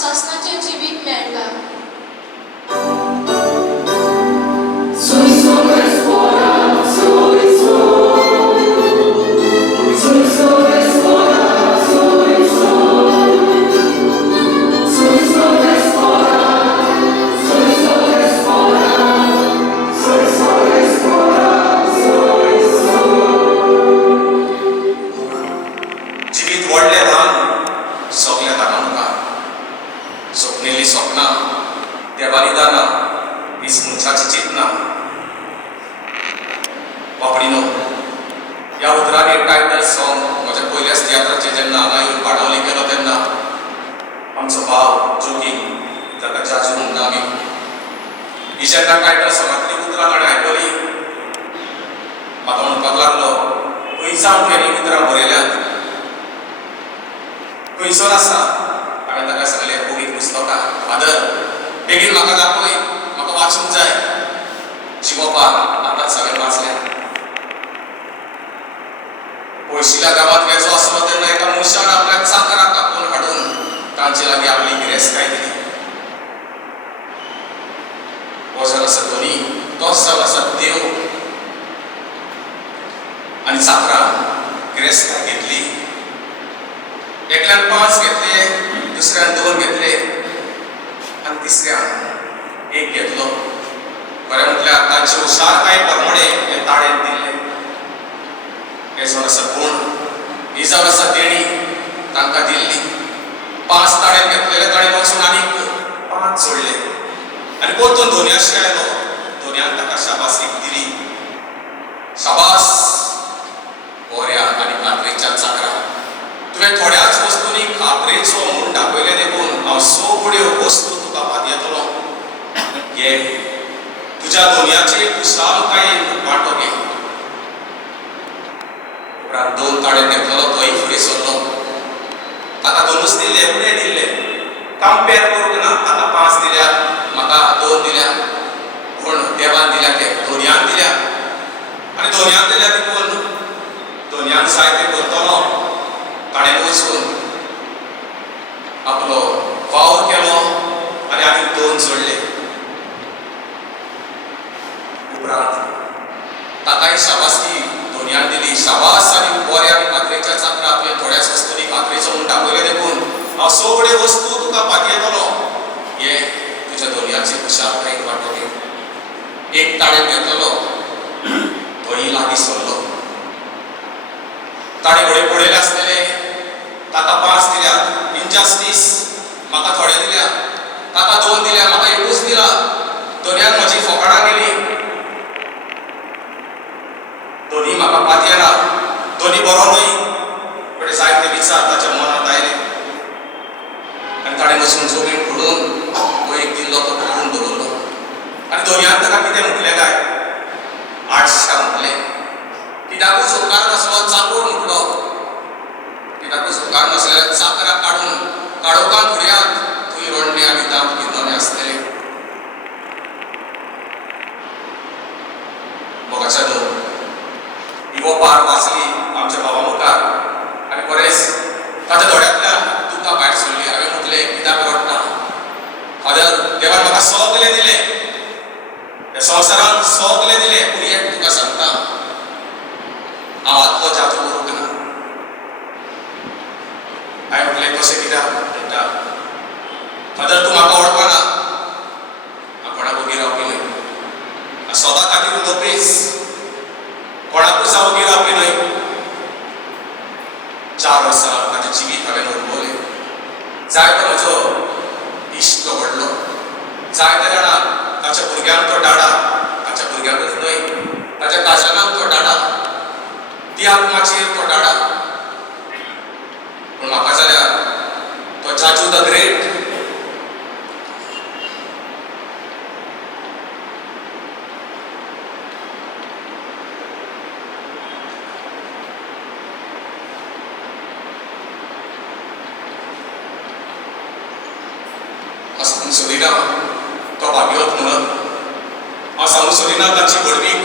ससनाचें जिवीत मेळटा. या उतराक एक टायटल सॉंग म्हज्या पयल्याच तियात्राचेर जेन्ना हांगा येवन पाडवली केलो तेन्ना आमचो भाव जोगी जाका जाजू म्हणटा आमी ही जेन्ना टायटल सॉंगांतली उतरां ताणें आयकली म्हाका म्हणपाक लागलो खंय जावन तुवें ही उतरां बरयल्यांत खंयसर आसा. हांवें ताका सांगलें कोवीद पुस्तकां फादर बेगीन म्हाका दाखय म्हाका वाचूंक जाय. शिकोवपाक आतांच हांवें वाचल्या. पळशिल्या गांवांत वेचो आसलो तेन्ना एका मनशान आपल्याक चाकरां कापून हाडून तांचे लागीं आपली गिरेस्तकाय दिली. हो जावन आसा धनी, तोच जावन आसा देव. आनी चाकरां गिरेस्तकाय घेतली. एकल्यान 5 घेतले, दुसऱ्यान 2 घेतले आनी तिसऱ्यान 1 घेतलो. बरें म्हटल्यार तांचे हुशारकाये प्रमाणे हे ताळेन दिल्ले. हे जावन आसा गुण, ही जावन आसा देणी तांकां दिल्ली. 5 ताळे घेतलेले ताणें वचून आनीक 5 जोडले आनी परतून धोनयाशी आयलो. धोनयान ताका शाबासकी दिली. शाबास बऱ्या आनी खात्रेच्या चाकरा, तुवें थोड्याच वस्तूंनी खात्रेचो म्हूण दाखयलें देखून हांव सगळ्यो वस्तू तुका पातयेतलो. घे तुज्या धोनयाचे कुशळकायेन वांटो घे. उपरांत 2 ताळे घेतलो तोय फुडें सरलो. ताका 2च दिल्ले, उणे दिल्ले. कंपेर करूंक ना. ताका 5 दिल्या, म्हाका 2 दिल्या, पूण देवान दिल्या ते धोनयान दिल्या. आनी धोनयान दिल्या देखून धोनयान जाय ते करतलो. ताणें वचून आपलो वावर केलो आनी आनीक 2 जोडले. उपरांत ताकाय शाबासकी धोनयान दिली. शाबास आनी बऱ्या आनी खात्रेच्या चाकरा, तुवें थोड्याच वस्तूंनी खात्रेचो म्हूण दाखयलें देखून हांव सगळ्यो वस्तू तुका पातयेतलो. हे तुज्या धोनयाची कुशळकायेन वांटो घे. 1 ताळें घेतलो, तोय लागीं सरलो. ताणे घोडे पडयले आसलेले, ताका 5 दिल्या, इनजस्टीस. म्हाका थोडे दिल्या, ताका 2 दिल्या, म्हाका 1च दिला. धोनयान म्हजी फकाणां केली. दोनी म्हाका पातयेना, दोनी बरो न्हय. पण जायते विचार ताच्या मनांत आयले आनी ताणें वचून जमीन फोडून तो 1 दिल्लो तो पकडून दवरलो. आनी धोनयान ताका कितें म्हटलें काय? 800 म्हटलें. कित्याकूच उपकार नासलो, चाकोर म्हटलो. कित्याकूच उपकार नासलेल्या चाकरां काडोवपाक फुड्यांत थंय रोंडे आनी दांत भिनोले आसतले. मोगाच्या न्हू ही पार वाचली आमच्या भावा मुखार आनी बरेंच ताच्या दोळ्यांतल्यान तुका भायर सरली. हांवें म्हटलें कित्याक रडटा? फादर, देवान म्हाका सगळें दिलें, ह्या संवसारांत सगळें दिलें, पूण एक तुका सांगता, हांव आदलो जादू करूंक ना. हांवें म्हटलें कशें कित्याक म्हणटा? फादर, तूं म्हाका वळखना, हांव कोणाक उगी रावपी न्हय. हांव स्वता खातीर उलोवपीच, कोणाकूच हांव उगी रावपी न्हय. 4 वर्सां म्हाजें जिवीत हांवें अणभवलें. जायतो म्हजो इश्ट व्हडलो, जायत्या जाणांक ताच्या भुरग्यांक तो डाडा, ताच्या भुरग्यांकूच न्हय, ताच्या काजरांक तो डाडा, तियात्माचेर तो डाडा. पूण म्हाका जाल्यार तो जाजू द ग्रेट, सांगूंक सोदिना तो भाग्यवत म्हणून. हांव सांगूंक सोदिना ताची घडवीक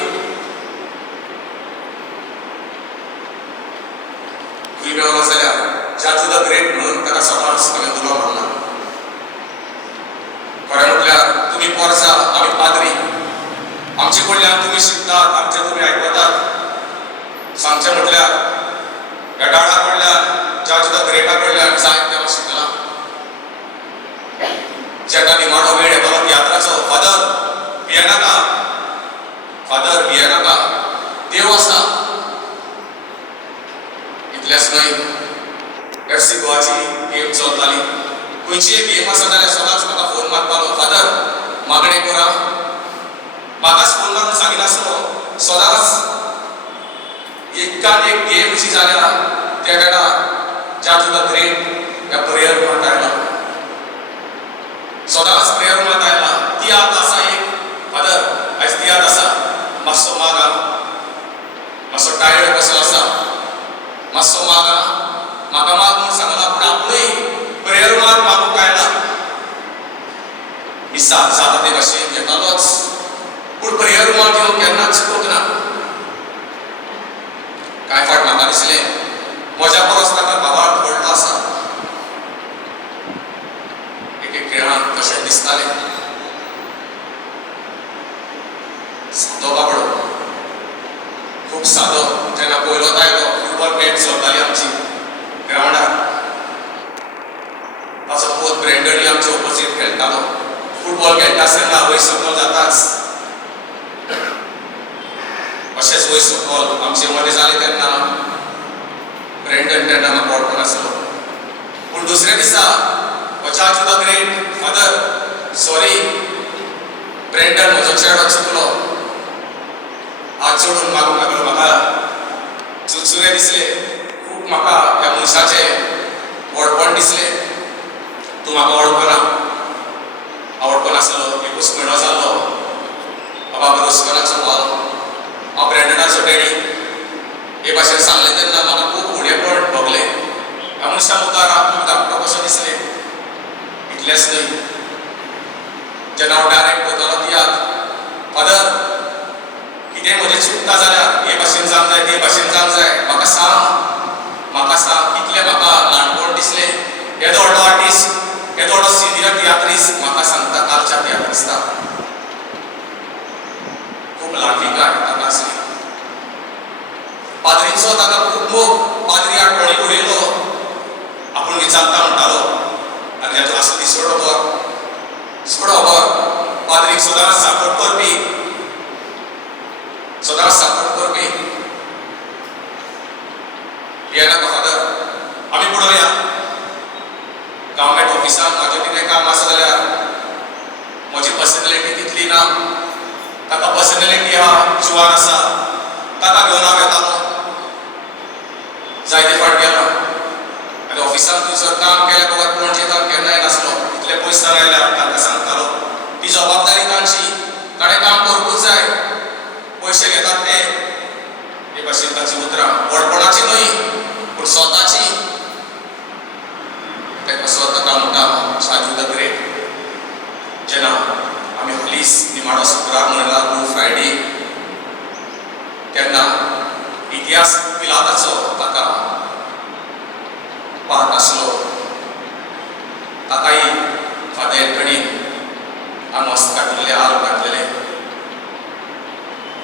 खंय मेळलो जाल्यार जाजू द ग्रेट म्हणून ताका सदांच हांवें उलो मारला. कडल्यान तुम्ही शिकतात, आमचे तुम्ही आयकतात. सांगचे म्हटल्यार ह्या डाळा कडल्यान जॉर्ज द ग्रेटा कडल्यान जायत देवा शिकला. जेन्ना निमाणो वेळ येतालो तियात्राचो, फादर भियेनाका, देव आसा. इतलेंच न्हय, एफसी गोवाची गेम चलताली. खंयची गेम आसा जाल्यार सदांच म्हाका फोन मारतालो, फादर मागणें करा. म्हाकाच फोन मारून सांगिनासलो, सदांच एकान एक गेम अशी जाल्या त्या वेळा जॉर्ज द ग्रेट ह्या प्रेयर रूमांत आयला. सदांच प्रेयर रूमांत आयला. तियात्र आसा एक, फादर आयज तियात्र आसा, मातसो मागा. मातसो टायर्ड कसो आसा, मातसो मागा. म्हाका माग म्हूण सांगला, पूण आपुणूय प्रेयर रूमांत मागूंक आयला. मी जाता ते भाशेन घेतालोच, पूण प्रेयर रूमांत येवन केन्नाच चुकोवंक ना. कांय फावट म्हाका दिसलें म्हज्या परस ताका भावार्थ व्हडलो आसा. एक खेळांत तशें दिसतालें. सादो बाबडो, खूब सादो. जेन्ना पयलोच आयलो, फुटबॉल मॅच चलताली आमची ग्रावंडार. ताचो पोत ब्रँडनय आमचे ऑपोजीट खेळटालो. फुटबॉल खेळटा आसतना वयर सकयल जाताच. अशेंच वयर सकयल आमचे मदें जालें तेन्ना ब्रँडन तेन्ना म्हाका वळखूंक नासलो. पूण दुसऱ्या दिसा George the great, father sorry, Brandon म्हजो चेडो चुकलो. हात जोडून मागूंक लागलो. म्हाका चुचुरे दिसले, खूब म्हाका ह्या मनशाचें व्हडपण दिसलें. तूं म्हाका वळखना. हांव वळखनासलो. एकूच म्हयनो जाल्लो. बाबा रोस्कनाचो बाल, हांव ब्रँडनाचो डॅडी. हे भाशेन सांगलें तेन्ना म्हाका खूब उणेपण भोगलें. ह्या मनशा मुखार हांव खूब धाकटो कसो दिसलें. इतलेंच न्हय, जेन्ना हांव डायरेक्ट पळयतालो तियात्र, फादर कितें म्हजें चुकता जाल्यार हे भाशेन जावंक जाय, ते भाशेन जावंक जाय, म्हाका सांग. कितलें म्हाका ल्हानपण दिसलें. येदो व्हडलो आर्टिस्ट, येदो व्हडलो सिनियर तियात्रीस्ट म्हाका सांगता कालच्या तियात्रिस्ताक. खूब ल्हानविकाय ताका आसली. पाद्रींचो ताका खूब मोग. पाद्री आठवणी उडयलो. आपूण विचारता म्हणटालो आनी हाचो आसलो दिसवडो बर. पाद्रीक सदांच सपोर्ट करपी. येनाका फादर, आमी बुडोवया. गव्हर्मेंट ऑफिसान म्हाजें कितें काम आसा जाल्यार म्हजी पर्सनॅलिटी तितली ना. ताका पर्सनॅलिटी आहा, जुवान आसा, ताका घेवन हांव येतालो. जायते फावट गेलो आनी ऑफिसान थंयसर काम केलें बगर पणजे ताका केन्नाय नासलो. इतले पयस आयल्यार ताका सांगतालो ती जबाबदारी तांची, ताणें काम करपूच जाय. पयशे घेतात ते. हे भाशेन ताची उतरां व्हडपणाची न्हय, पूण स्वताची. तेका स्वताका म्हणटा जॉर्ज द ग्रेट. जेन्ना आमी हालींच निमाणो शुक्रार म्हणला, गूड फ्रायडे, तेन्ना इतिहास पिलाताचो ताका पाठ आसलो. ताकाय फादर एंथनीन आमोस घातिल्ले, आल घातलेले.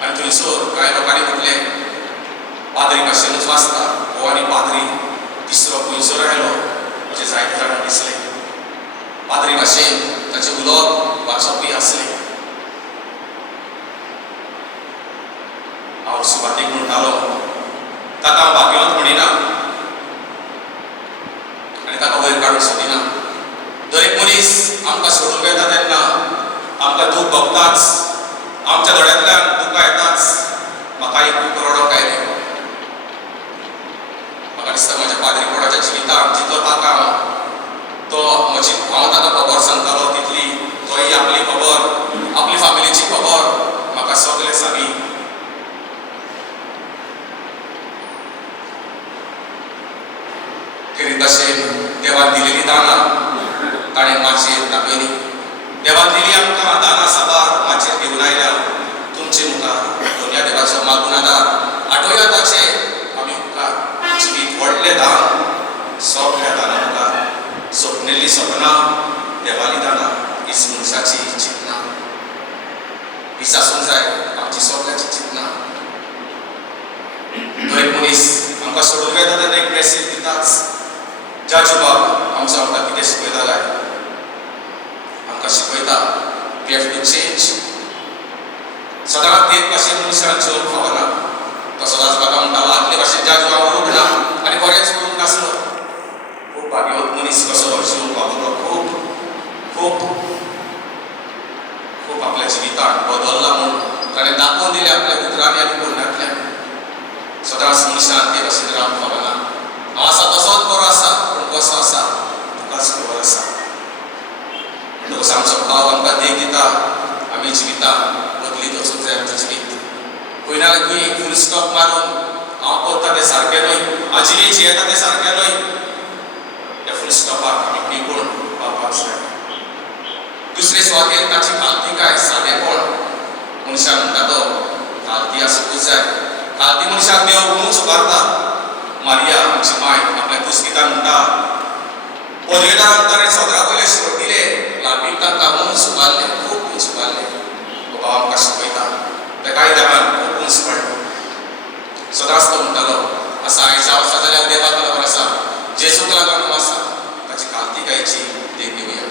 आनी थंयसर कांय लोकांनी म्हटलें पाद्री भाशेनूच वाचता. हो आनी पाद्री तिसरो खंयसर आयलो अशें जायते जाणांक दिसलें. पाद्री भाशेन ताचें उलोवप वाचपूय आसलें. हांव सुवातेक म्हणटालो ताका हांव भाग्यवंत म्हणिना आनी ताका वयर काडूंक सोदिना. दर एक मनीस आमकां सोडून येता तेन्ना आमकां दूख भोगताच. आमच्या दोळ्यांतल्यान दुकां येताच. म्हाकाय खूब रडोंक आयलें. म्हाका दिसता म्हज्या पाद्रीपणाच्या जिवितांत जितलो ताका हांव ताका खबर सांगतालो तितली तोय आपली खबर, आपली फामिलीची खबर म्हाका सगळें सांगी. खेरीत भाशेन देवान दिलेली दानां ताणें माचयेर दाखयली. देवान दिली आमकां दानां साबार माचयेर घेवन आयल्या तुमचे मुखार. दोनया देवाचो मागून आदार आठवया ताचे आमी उपकार. जिवीत व्हडलें दान, सगळ्या दाना मुखार स्वप्निल्लीं सपनां, देवाली दानां हीच मनशाची चिंतना. विसासूंक जाय आमची सगळ्याची चिंतना. तो एक मनीस आमकां सोडून वेता तेन्ना एक मॅसेज दिताच. ज्या जिवाक आमकां कितें शिकयता काय आमकां शिकयता वी हॅव टू चेंज. सदांच तेच भाशेन मनशान जिवंक फावना. तो सदांच म्हाका म्हणटालो आदले भाशेन ज्या जिवाक उरूंक ना आनी बरेंच करूंक नासलो. खूब भाग्यवंत मनीस कसो जिवंक पावलो. खूब खूब खूब आपल्या जिवितांत बदलला म्हणून ताणें दाखोवन दिलें आपल्या उतरांनी आनी बोलण्यांतल्यान. सदांच मनशान ते भाशेन रावंक फावना. हांव आसा तसोच बरो आसा पूण कसो आसा तुकाच खबर आसा. म्हणटकच आमचो भाव आमकां देख दिता आमी जिवितांत बदलीत वचूंक जाय आमचें जिवीत. खंय ना खंय फूल स्टॉप मारून हांव करता तें सारकें न्हय, हांव जिवीत जियेता तें सारकें न्हय, त्या फूल स्टॉपाक आमी टिकून पावपाक जाय. दुसरे सुवातेर ताची खालतीकाय सादेपण. मनशान म्हणटा तो खालती आसूंकूच जाय. खालती मनशाक देव म्हणून सुदारता. मारिया आमची माय आपल्या पुस्तकांत म्हणटा पदवेदाराक ताणें सदरा पयलें सोड दिलें, लापीक तांकां म्हणून सुदारलें, खूब म्हणून सुदारलें. तो भाव आमकां शिकयता. तेकाय देवान खूब उंच पडलें. सदांच तो म्हणटालो आसा आयच्या आसा जाल्यार देवाक लागून आसा, जेजूक लागून आसा. ताची खालतीकायेची देख दिवया.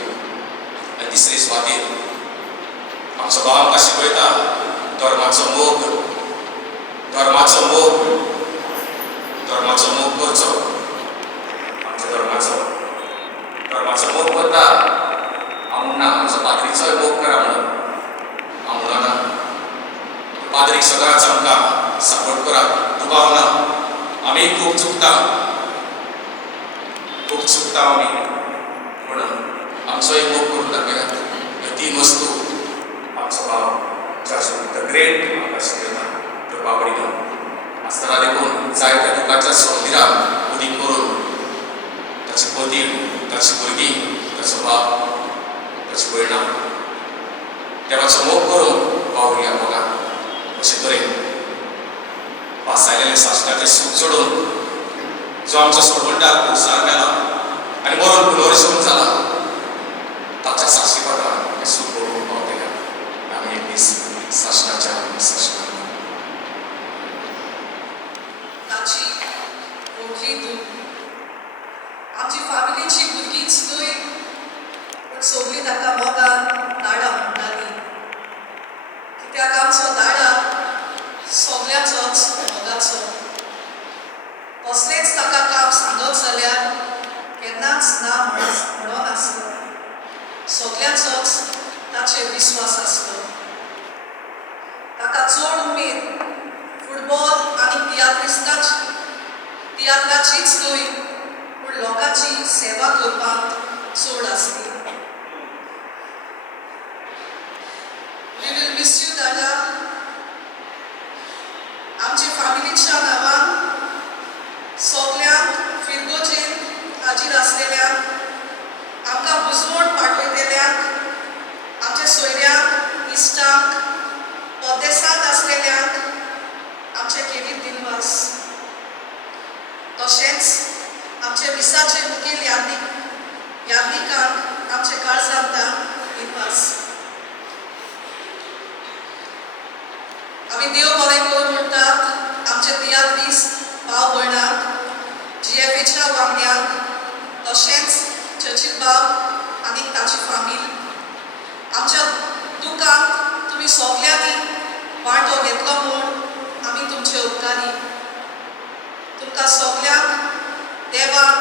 आनी तिसरे सुवातेर आमचो भाव आमकां शिकयता धर्माचो मोग. धर्माचो मोग. धर्माचो मोग करचो. आमच्या धर्माचो मोग करता. हांव म्हणना आमचो पाद्रीचोय मोग करा म्हणून. हांव म्हणना पाद्रीक सदांच आमकां सपोर्ट करात, दुबावना. आमी खूब चुकता आमी, पूण आमचोय मोग करून दाखयात. ह्यो तीन वस्तू आमचो भाव जाचो द ग्रेट आमकां शिकयता. तो बाबडीनो आसतना देखून जायत्या दुखाच्या संवदिराक उदीक करून ताची पती, ताची भुरगीं, ताचो बाप, ताची भयणां देवाचो मोग करून वावुरया बघा. अशे तरेन पासायलेले साश्टाचें सूख सोडून जो आमचो सोडवंटार खुर्सार गेला आनी मरून पुनर्जन्म जाला ताच्या साश्टीपदान हें सूख भोगूंक पावतलें. आमी एक दीस साश्टाच्या साश्टाक ताची व्हडली दूख. आमची फॅमिलीची भुरगींच न्हय पूण सगळीं ताका मोगान दाडा म्हणटालीं. कित्याक आमचो दाडा सगळ्याचोच मोगाचो. कसलेंच ताका काम सांगप जाल्यार केन्नाच ना म्हणनासलो. सगळ्याचोच ताचेर विस्वास आसलो. ताका चड उमेद फुटबॉल आनी तियात्राचीच न्हय पूण लोकांची सेवा करपाक चड आसली. वी विल मिस यू दादा. आमचे फॅमिलीच्या नांवान सगल्यांक फिरगोजेन हाजीर आसलेल्यांक, आमकां बुजवण पाठयलेल्यांक, आमच्या सोयऱ्यांक, इश्टांक, परदेसांत आसलेल्यांक आमचे केरीत दिनवास. तशेंच आमचे विसाचे मुखेल यादनिकांक आमचे काळजांतांक दिनवास. आमी देव बरें करून म्हणटात आमचे तियात्रीस भाव भयणांक, GFAच्या वांगड्यांक, तशेंच चर्चील बाब आनी ताची फामील. आमच्या दुखांत तुमी सगल्यांनी वांटो घेतलो म्हूण आमी तुमचे उपकारी. तुमकां सगल्यांक देवान